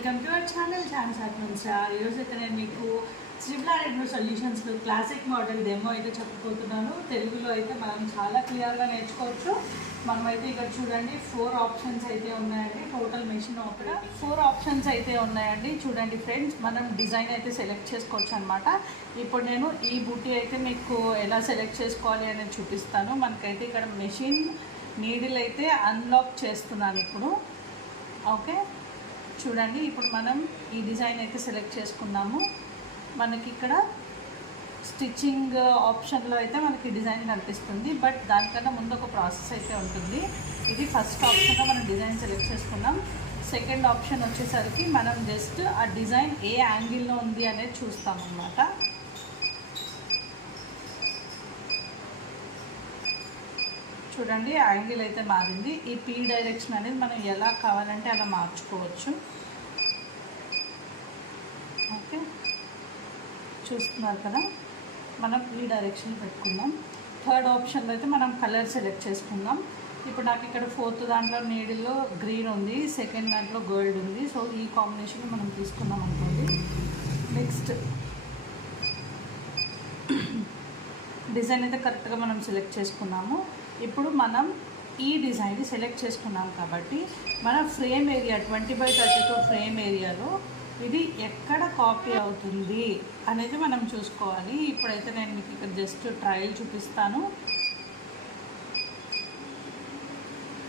Welcome to our channel ఛాన్స్ ఆత్మన్సా ఈరోజు అయితే నేను మీకు త్రిబుల్ సొల్యూషన్స్లో సొల్యూషన్స్ క్లాసిక్ మోడల్ డెమో అయితే చెప్పబోతున్నాను తెలుగులో అయితే మనం చాలా క్లియర్గా నేర్చుకోవచ్చు. మనమైతే ఇక్కడ చూడండి ఫోర్ ఆప్షన్స్ అయితే ఉన్నాయండి. టోటల్ మెషిన్ ఒకటి ఫోర్ ఆప్షన్స్ అయితే ఉన్నాయండి. చూడండి ఫ్రెండ్స్ మనం డిజైన్ అయితే సెలెక్ట్ చేసుకోవచ్చు అనమాట ఇప్పుడు నేను ఈ బుట్టి అయితే మీకు ఎలా సెలెక్ట్ చేసుకోవాలి అనేది చూపిస్తాను. మనకైతే ఇక్కడ మెషిన్ నీడిల్ అయితే అన్లాక్ చేస్తున్నాను ఇప్పుడు. ఓకే చూడండి ఇప్పుడు మనం ఈ డిజైన్ అయితే సెలెక్ట్ చేసుకున్నాము మనకి ఇక్కడ స్టిచ్చింగ్ ఆప్షన్లో అయితే మనకి డిజైన్ కనిపిస్తుంది బట్ దానికన్నా ముందు ఒక ప్రాసెస్ అయితే ఉంటుంది. ఇది ఫస్ట్ ఆప్షన్లో మనం డిజైన్ సెలెక్ట్ చేసుకున్నాం సెకండ్ ఆప్షన్ వచ్చేసరికి మనం జస్ట్ ఆ డిజైన్ ఏ యాంగిల్లో ఉంది అనేది చూస్తాం చూడండి యాంగిల్ అయితే మారింది. ఈ పీ డైరెక్షన్ అనేది మనం ఎలా కావాలంటే అలా మార్చుకోవచ్చు. ఓకే? చూస్తున్నారు కదా? మనం ఈ డైరెక్షన్ పెట్టుకుందాం. థర్డ్ ఆప్షన్లో అయితే మనం కలర్ సెలెక్ట్ చేసుకుందాం. ఇప్పుడు నాకు ఇక్కడ ఫోర్త్ దాంట్లో నీడిల్లో గ్రీన్ ఉంది సెకండ్ దాంట్లో గోల్డ్ ఉంది. సో ఈ కాంబినేషన్ మనం తీసుకున్నాం అనుకోండి. నెక్స్ట్ డిజైన్ అయితే కరెక్ట్గా మనం సెలెక్ట్ చేసుకున్నాము. ఇప్పుడు మనం ఈ డిజైన్ని సెలెక్ట్ చేసుకున్నాం కాబట్టి మన frame area twenty by thirty two frame ఏరియాలో ఇది ఎక్కడ కాపీ అవుతుంది అనేది మనం చూసుకోవాలి. ఇప్పుడైతే నేను మీకు ఇక్కడ జస్ట్ ట్రయల్ చూపిస్తాను.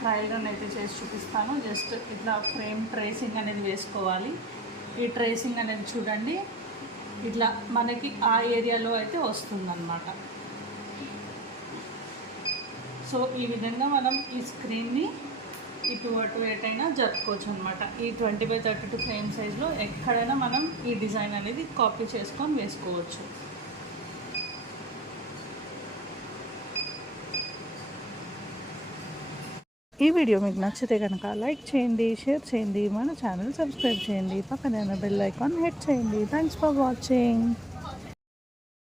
ట్రయల్ అయితే చేసి చూపిస్తాను. జస్ట్ ఇట్లా ఫ్రేమ్ ట్రేసింగ్ అనేది వేసుకోవాలి. ఈ ట్రేసింగ్ అనేది చూడండి. ఇట్లా మనకి ఆ ఏరియాలో అయితే వస్తుందన్నమాట. సో ఈ విధంగా మనం ఈ స్క్రీన్ని ఇటు అటు ఎటైనా జరుపుకోవచ్చు అనమాట ఈ twenty by thirty two frame సైజ్లో ఎక్కడైనా మనం ఈ డిజైన్ అనేది కాపీ చేసుకొని వేసుకోవచ్చు. ఈ వీడియో మీకు నచ్చితే కనుక లైక్ చేయండి షేర్ చేయండి మన ఛానల్ సబ్స్క్రైబ్ చేయండి పక్కనే బెల్ ఐకాన్ హిట్ చేయండి. Thanks for watching